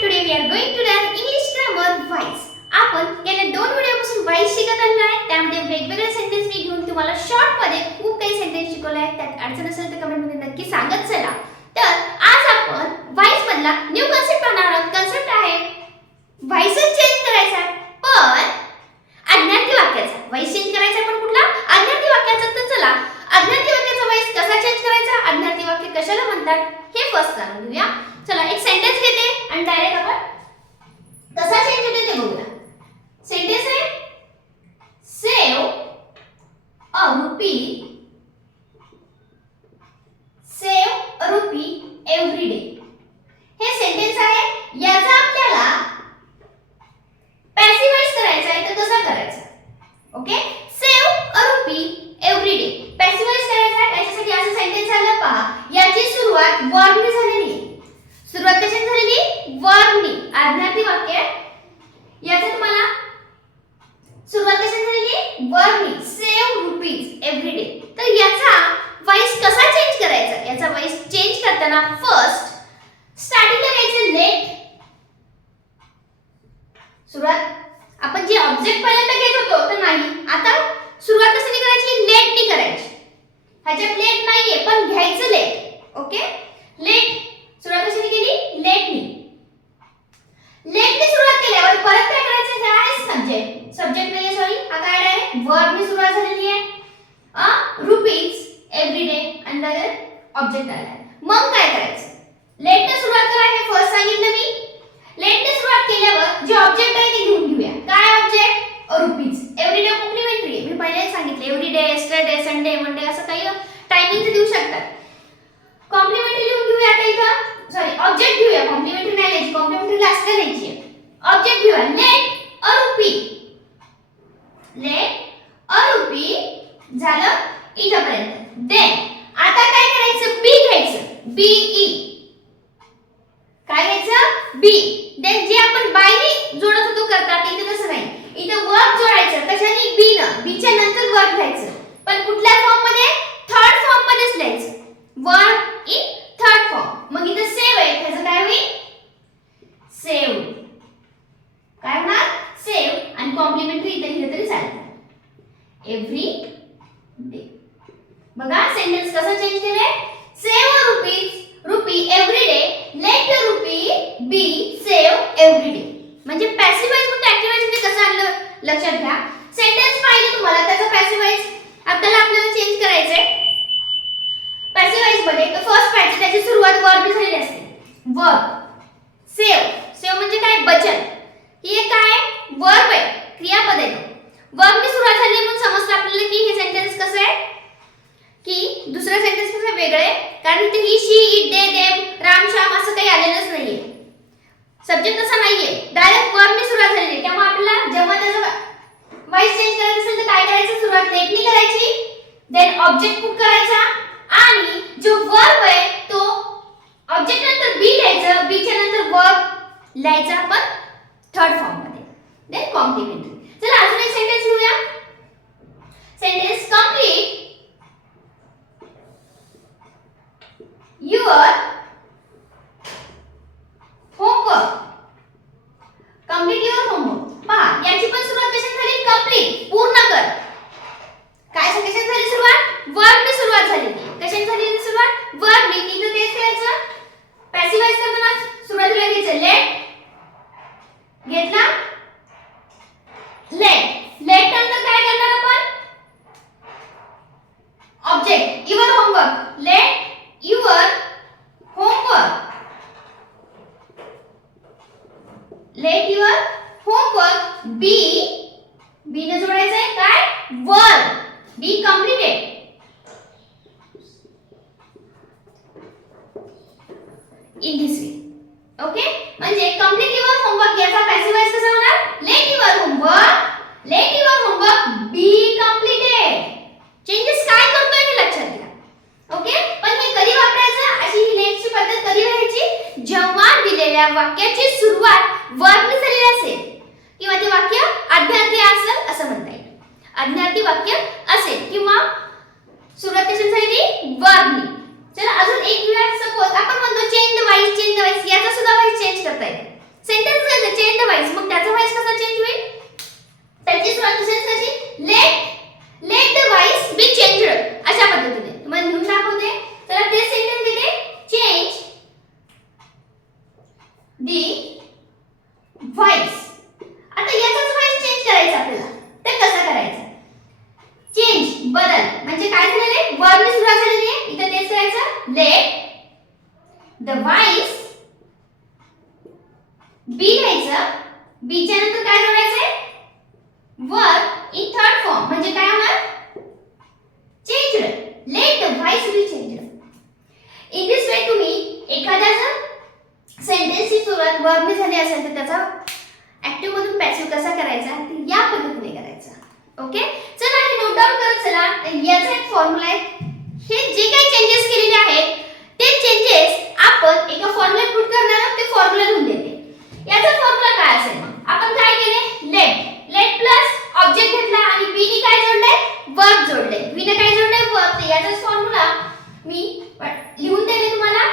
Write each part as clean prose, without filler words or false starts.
Today we are going to learn English grammar voice. आपण गेल्या 2 व्हिडिओपासून voice शिकत आलो आहे. त्यामध्ये वेगवेगळे सेंटेन्स मी घेऊन तुम्हाला शॉर्ट मध्ये खूप काही सेंटेन्स शिकवले आहेत. त्यात अडचण असेल तर कमेंट मध्ये नक्की सांगत चला. तर आज आपण voice मधला न्यू कन्सेप्ट पाहणार आहोत. कन्सेप्ट आहे voice चेंज करायचा पण आज्ञार्थी वाक्याचा. voice चेंज करायचा पण कुठला? आज्ञार्थी वाक्याचा. तर चला आज्ञार्थी वाक्याचा voice कसा चेंज करायचा, आज्ञार्थी वाक्य कशाला म्हणतात हे फर्स्ट जाणून घेऊया. चला एक सेंटेन्स घेते आणि डायरेक्ट आपण कसा चेंज होते ते बघूया. सेंटेन्स आहे save a rupee every day. हे सेंटेन्स आहे. याचा आपल्याला पॅसिव्हाइज करायचा आहे. तर कसा करायचा? Okay, save a rupee every day passivize करायचा आहे. याच्यासाठी असं सेंटेन्स आलं पहा. याची सुरुवात वर्बने झालेली आहे. सुरुवात कशाने झालेली? वर्बने. आज्ञार्थी वाक्य याचं तुम्हाला सुरुवात कशाने झालेली? वर्बने. Save rupees every day. तर याचा वॉइस कसा चेंज करायचा? याचा वॉइस चेंज करताना फर्स्ट स्टार्टिंगला घ्यायचं लेट. सुरुवात आपण जे ऑब्जेक्ट पहिल्यांदा घेत होतो तर नाही, आता सुरुवात कशाने करायची? लेटने करायची. ह्याच्यात लेट नाहीये पण घ्यायचं लेट. Okay, late. सुरुवात कशाने केली? लेटने. लेटने सुरुवात केल्यावर परत काय करायचं? काय आहे? सब्जेक्ट. सब्जेक्ट नाहीये, सॉरी, हा काय आहे? वर्बने सुरुवात झालेली आहे. Rupees every day under object आला. मग काय करायचं? लेटने सुरुवात करायची. फर्स्ट सांगितलं मी. लेटने सुरुवात केल्यावर जे ऑब्जेक्ट आहे ते घेऊन घेऊया. काय object? Rupees. Every day complementary आहे. मी पहिले सांगितले every day, yesterday, Sunday, Monday असं काही टायमिंग देऊ शकतात. कॉम्प्लिमेंटरी लिहून घेऊया. आता इथं सॉरी ऑब्जेक्ट घेऊया. कॉम्प्लिमेंटरी नाही लिहायची, कॉम्प्लिमेंटरी लास्ट लिहायची आहे. ऑब्जेक्ट घेऊया. Let a rupee. Let a rupee झालं इथपर्यंत. देन आता काय करायचं? बी घ्यायचं. B E. काय घ्यायचं? बी. देन जे आपण बाय ने जोडत होतो करतात इथे तसं नाही. इथे वर्ब जोडायचं. कशाने? बी न. बी च्या नंतर वर्ब घ्यायचं. पण कुठल्या फॉर्म मध्ये? थर्ड फॉर्म मध्येच लिहायचं. Verb in third form. मग इथे सेव आहे. त्याचं काय होईल? सेव. काय होणार? सेव. आणि कॉम्प्लिमेंटरी इथे लिहिलं तरी चालतं. Every day. बघा सेंटेन्स कसं चेंज केलंय. Save rupee every day. Let rupee be save every day. म्हणजे पॅसिव्हाइज मध्ये ऍक्टिव्हाइज मध्ये कसं आणलं लक्षात घ्या. सेंटेन्स पाहिजे तुम्हाला, त्याचा पॅसिव्हाइज आपल्याला चेंज करायचंय. पॅसिव्हाइज मध्ये तर फर्स्ट पाहिजे त्याची सुरुवात वर्ब झालेली असते. वर्ब. सेव म्हणजे काय? बचत. हे काय? वर्ब आहे, क्रियापद आहे. वर्बने सुरुवात झाली म्हणून समजलं आपल्याला की हे सेंटेन्स कसं आहे की दुसरा सेंटेन्स कसं वेगळं आहे. कारण इथे he, she, it, they, them, Ram, Shyam असं काही आलेलंच नाहीये. सब्जेक्ट तसा नाहीये. डायरेक्ट वर्बने सुरुवात झालेली आहे. त्यामुळे आपल्याला जेव्हा त्याचं वॉइस चेंज करायचं असेल तर काय करायचं? सुरुवात लेटने करायची. देन ऑब्जेक्ट पुट करायचा आणि जो वर्ब आहे तो ऑब्जेक्ट नंतर बी लिहायचं. बी च्या नंतर वर्ब लिहायचा आपण थर्ड फॉर्म मध्ये. Then complementary. चला अजून एक सेंटेन्स घेऊया. Sentence complete your homework. Complete your homework. पहा याची पण सुरुवात कशाने झाली? कंप्लीट. पूर्ण कर. काय कशाने झाली सुरुवात? वर्बने सुरुवात झाली. कशाने झाली सुरुवात? वर्बने. तिथं तेच करायचं. पॅसिव्हाइज करताना सुरुवातीला घ्यायचं लेट. घेतला लेट. लेट नंतर काय करणार आपण? Object your homework. Let your homework. Let your homework be ने जोडायचं आहे काय? Verb. Be completed. In this way. Okay, म्हणजे कंप्लीट युअर होमवर्क याचा पॅसिव्हाइज कसा होणार? Let your homework. Let your homework be completed. Changes काय करतोय हे लक्षात घ्या. ओके, पण हे कधी वापरायचं? अशी ही लेटची पद्धत कधी व्हायची? जेव्हा दिलेल्या वाक्याची सुरुवात वर्बने झालेली असेल किंवा ते वाक्य आज्ञार्थी असेल असं म्हणता येईल. आज्ञार्थी वाक्य असेल किंवा सुरुवात कशी झाली? वर्बने. चला अजून एक वेळा सपोज आपण म्हणतो चेंज द वॉइस याचा सुद्धा वॉइस चेंज करता येते. द व्हाईस बी घ्यायचं, बी च्या नंतर काय जोडायचंय वर्ब इन थर्ड फॉर्म म्हणजे काय होणार changed. Let the voice be changed. In this way तुम्ही एखाद्या जर सेंटेन्सची सुरुवात वर्बने झाली असेल तर त्याचा ऍक्टिव्ह मधून पॅसिव्ह कसा करायचा ते या पद्धतीने करायचा. ओके, चला हे नोट डाऊन करत चला. याचा एक फॉर्म्युला आहे. हे जे काही चेंजेस केलेले आहेत ते चेंजेस आपण एका फॉर्म्युल्यात पुट करणार आहोत. ते फॉर्म्युला लिहून देते. याचा फॉर्म्युला काय असेल मग आपण काय केले लेट प्लस ऑब्जेक्ट घेतला आणि बी ने काय जोडले वर्ब जोडले. बी ने काय जोडले वर्ब. तर याचा फॉर्म्युला मी लिहून देते तुम्हाला.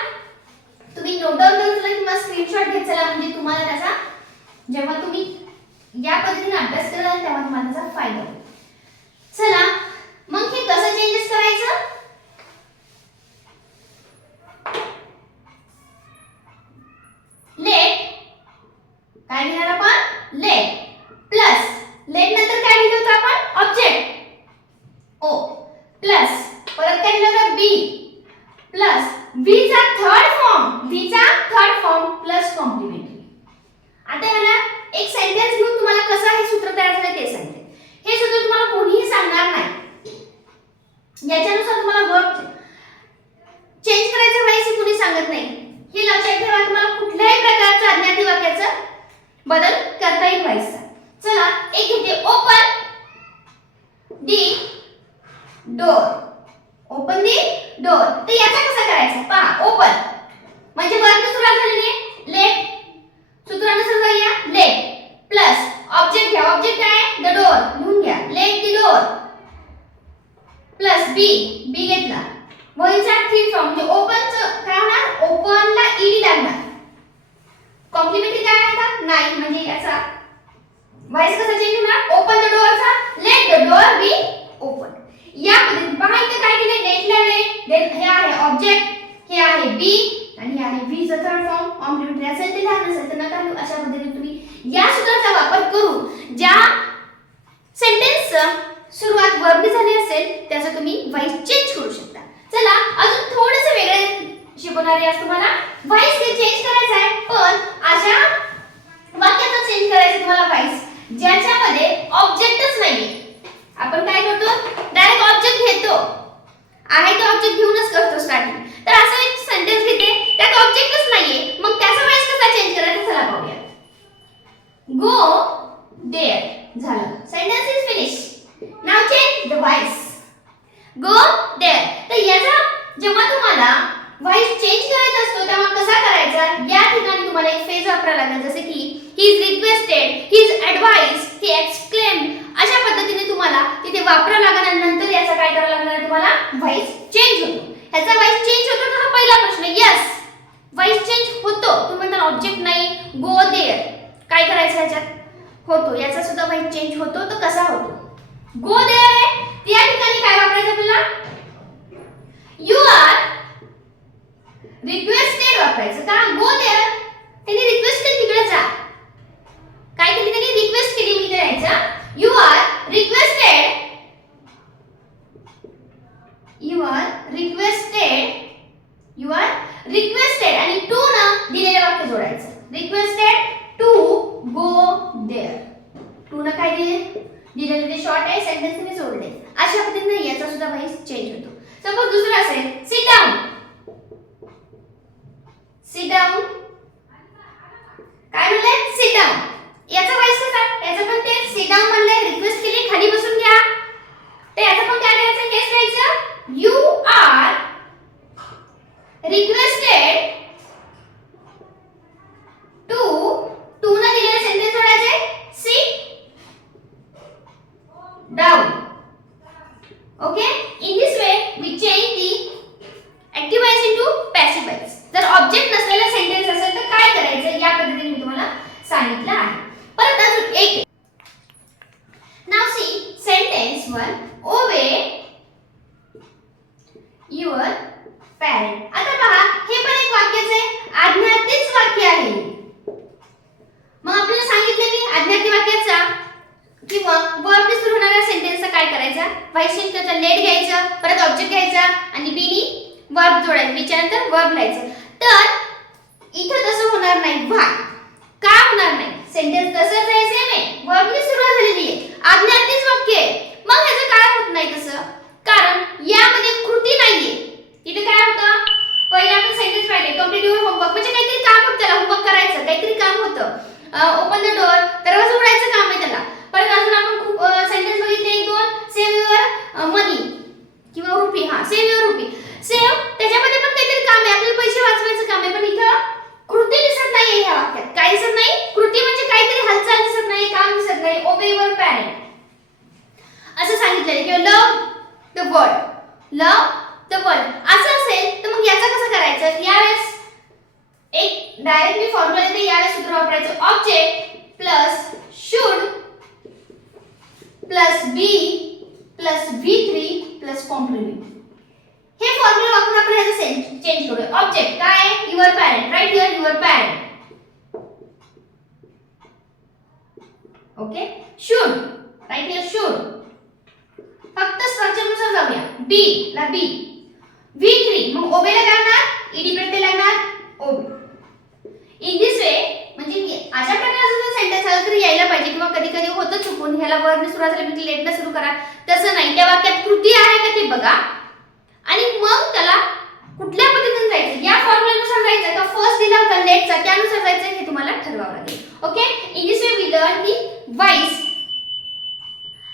तुम्ही नोट डाऊन करून चला किंवा स्क्रीनशॉट घेत चला म्हणजे तुम्हाला त्याचा जेव्हा तुम्ही या पद्धतीने अभ्यास कराल तेव्हा तुम्हाला त्याचा फायदा होईल. चला मग हे कसं चेंजेस करायचं. लेट काय घेणार आपण लेट प्लस लेट नंतर काय लिहिलं होतं आपण ऑब्जेक्ट ओ प्लस परत काय लिहिलं होतं बी प्लस बी चा थर्ड फॉर्म प्लस कॉम्प्लिमेंटरी. आता ह्याला एक सेंटेन्स घेऊन तुम्हाला कसं हे सूत्र तयार झालं ते सांगते. हे सूत्र तुम्हाला कोणीही सांगणार नाही. याच्यानुसार तुम्हाला वर्ब चेंज करायचं व्हायचं कोणी सांगत नाही. हे लक्षात ठेवा. तुम्हाला कुठल्याही प्रकारचा अज्ञाती वाक्याचा बदल करता येईल व्हायचा. चला एक घेते ओपन दी डोर. ओपन दी डोर. तर याचा कसा करायचा पहा. ओपन म्हणजे वर्ब सुरुवात झालेली आहे लेट सूत्रानुसार करूया. लेट प्लस ऑब्जेक्ट घ्या. ऑब्जेक्ट काय आहे द डोर लिहून घ्या. लेट द डोर प्लस बी घेतला. व्हाईसचा थ्री फॉर्म म्हणजे ओपनचं काय होणार ओपनला ईडी लागणार. कॉम्प्लिमेंटरी काय आहे का नाही म्हणजे याचा व्हाईस कसा चेंज होणार ओपन द डोअरचा let the door be open. या पद्धतीने पहा इथे काय केले लेटला लेट देन हे आहे ऑब्जेक्ट हे आहे बी आणि हे आहे बी चा थर्ड फॉर्म. कॉम्प्लिमेंटरी असेल ते लहान असेल तर नका लिहू. अशा पद्धतीने तुम्ही या सूत्राचा वापर करून ज्या सेंटेन्सचा सुरुवात वर्बने झाली असेल त्याचा तुम्ही व्हाईस चेंज करू शकता. चला अजून थोडेसे वेगळे शिकवणार आहे. आज तुम्हाला व्हाईस हे चेंज करायचा आहे पण अशा वाक्यात चेंज करायचं तुम्हाला व्हाईस ज्याच्यामध्ये ऑब्जेक्टच नाहीये. आपण काय करतो डायरेक्ट ऑब्जेक्ट घेतो आहे तो ऑब्जेक्ट घेऊनच करतो स्टार्टिंग. तर असं एक सेंटेन्स घेते त्यात ऑब्जेक्टच नाहीये मग त्याचा व्हाईस कसा चेंज करायचा चला पाहूया. गो देअर झालं sentence is finish. Now change the voice go there. तर याचा जेव्हा तुम्हाला व्हाईस चेंज करायचा असतो तेव्हा कसा करायचा या ठिकाणी तुम्हाला एक फ्रेज वापरावा लागेल जसे की he is requested he is advice he exclaimed अशा पद्धतीने तुम्हाला तिथे वापरावं लागणार. नंतर याचा काय करावं लागणार तुम्हाला व्हाईस चेंज होतो. ह्याचा व्हाईस चेंज होतो का हा पहिला प्रश्न. यस व्हाईस चेंज होतो. तुम्ही म्हणता ऑब्जेक्ट नाही गो देअर काय करायचं ह्याच्यात होतो. याचा सुद्धा व्हाईस चेंज होतो. तर कसा होतो गो देअर आहे त्या ठिकाणी काय वापरायचं आपल्याला यू आर रिक्वेस्टेड वापरायचं का गो देअर. त्यांनी रिक्वेस्टेड तिकडे जा काय केली त्यांनी रिक्वेस्ट केली मी करायचं यू आर रिक्वेस्टेड आणि टू ना दिलेले वाक्य जोडायचं. Requested to go there. To ना काय दिलेलं ते शॉर्ट आहे सेंटेन्स मी जोडले. अशा पद्धतीने याचा सुद्धा व्हाईस चेंज होतो. सपोज दुसरा असेल सिट डाऊन. सिट डाऊन काय म्हणले सिट डाऊन. याचा व्हाईस कसा याचा पण ते सिट डाऊन म्हणले रिक्वेस्ट केली खाली बसून घ्या. तर याचा पण काय करायचं केस घ्यायचं यू आर रिक्वेस्टेड टू ना दिलेले सेंटेन्स जोडायचे sit down. Okay in this way we change the active voice into passive voice. जर ऑब्जेक्ट नसलेला सेंटेन्स असेल तर काय करायचं या पद्धतीने मी तुम्हाला सांगितलं आहे. परत अजून एक नाउ सी सेंटेन्स 1 ओबे युअर पॅरेंट. आता पहा हे पण एक वाक्यच आहे आज्ञातीच वाक्य आहे. मग आपल्याला सांगितले मी आज्ञाती वाक्याचा किंवा वर्बने सुरू होणाऱ्या सेंटेन्सचा काय करायचा व्हाईस चेंज करायचा. लेट घ्यायचं परत ऑब्जेक्ट घ्यायचा आणि बी नी वर्ब जोडायचं बीच्या नंतर वर्ब लिहायचं. तर इथं तसं होणार नाही. व्हाय का होणार नाही? सेंटेन्स तसंच आहे, सेम आहे, वर्बनी सुरुवात झालेली आहे, आज्ञार्थीच वाक्य आहे. मग ह्याचं काय होत नाही तसं? कारण यामध्ये कृती नाहीये. इथे काय होतं? पहिले आपण सेंटेन्स पाहिले, कंप्लीट युअर होमवर्क, म्हणजे काहीतरी काम होतं, त्याला होमवर्क करायचं काहीतरी काम होतं. ओपन द डोअर, दरवाजा उघडायचं काम आहे त्याला. परत अजून आपण खूप सेंटेन्स बघितले, एक दोन, सेव्ह युअर मनी किंवा रुपी. हा, सेव्ह युअर रुपी, सेव्ह, त्याच्यामध्ये पण काहीतरी काम आहे, आपल्याला पैसे वाचवायचं काम आहे. पण इथं कृती दिसत नाहीये ह्या वाक्यात. काय दिसत नाही? कृती म्हणजे काहीतरी हालचाल दिसत नाही, काम दिसत नाही. ओबे युअर पॅरेंट असं सांगितलंय किंवा love the world, love the world असं असेल तर मग याचं कसं करायचं? यावेळेस एक डायरेक्टली फॉर्म्युला देते, यावेळेस सूत्र वापरायचं. Object plus should plus be plus V3 plus complement. हे फॉर्म्युला वापरून आपण याचं चेंज करूया. ऑब्जेक्ट काय आहे? Your parent, right here your parent. Okay, should, right here should. फक्त स्ट्रक्चर नुसार जाऊया. बी ला बी, V3 मग ओबेला काय लागणार? ईडी प्रत्यय लागणार ओबे. इन दिस वे, म्हणजे अशा प्रकारचं जर सेंटेन्स आलं तरी यायला पाहिजे, किंवा कधी कधी होतं चुकून ह्याला वर्बने सुरुवात झाली म्हणजे लेटनं सुरू करा, तसं नाही. त्या वाक्यात कृती आहे का ते बघा आणि मग त्याला कुठल्या पद्धतीने जायचं, या फॉर्म्युलानुसार जायचं का फर्स्ट दिला होता लेटचा त्यानुसार जायचं, हे तुम्हाला ठरवावं लागेल. Okay, in this way we learn the voice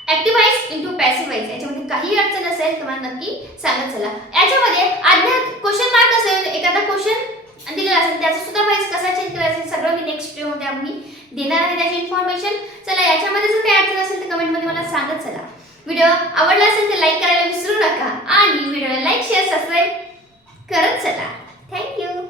active voice into passive voice. याच्यामध्ये काही अडचण असेल तुम्हाला नक्की सांगत चला. याच्यामध्ये आज्ञा क्वेश्चन मार्क असेल, एखादा क्वेश्चन दिलेला असेल, त्याचं सुद्धा वाइज कसा चेंज करायचं सगळं मी नेक्स्ट व्हिडिओ मध्ये आम्ही देणार आहे त्याची इन्फॉर्मेशन. चला, याच्यामध्ये जर काही अडचण असेल तर कमेंट मध्ये मला सांगत चला. व्हिडिओ आवडला असेल तर लाईक करायला विसरू नका आणि व्हिडिओला लाईक शेअर सबस्क्राईब करत चला. थँक्यू.